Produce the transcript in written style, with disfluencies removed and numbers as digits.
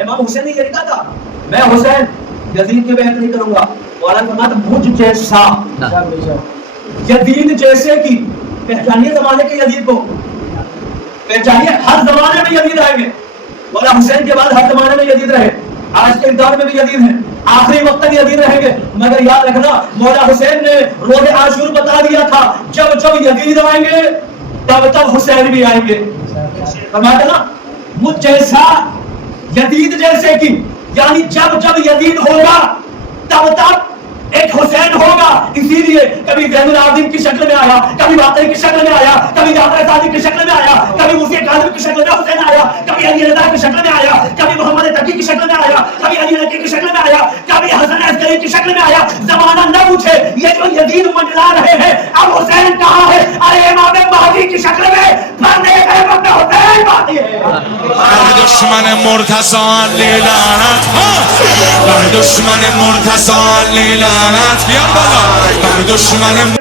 امام حسین نے یہ لکھا تھا میں حسین یزید کی بیعت نہیں کروں گا. مولا نے فرمایا مجھ جیسا یزید جیسے کی پہچانیے زمانے کے یزید کو, پہچانیے ہر زمانے میں یزید رہیں گے. مولا حسین کے بعد ہر زمانے میں یزید رہے, آج کے دور میں بھی یزید ہیں, آخری وقت تک یزید رہیں گے. مگر یاد رکھنا مولا حسین نے روز عاشور بتا دیا تھا جب جب یزید آئیں گے تب تب حسین بھی آئیں گے. فرمایا نا مجھ جیسا یزید جیسے کی, یعنی جب جب یزید ہوگا تب تب ایک حسین ہوگا. اسی لیے کبھی زین العابدین کی شکل میں آیا, کبھی باقر کی شکل میں آیا, کبھی جعفر صادق کی شکل میں آیا, کبھی موسی کاظم کی شکل میں حسین آیا, کبھی علی رضا کی شکل میں آیا, کبھی محمد تقی کی شکل میں آیا, کبھی علی نقی کی شکل میں آیا, کبھی حسن عسکری کی شکل میں آیا. زمانہ نہ پوچھے یہ جو یزید منڈلا رہے ہیں اب حسین کہاں ہے؟ ارے امام مہدی کی شکل میں پڑھنے گئے وقت حسین باقی ہے. دشمن مرتضی لعنت, بر دشمن مرتضی لعنت, بیا بالا بر دشمن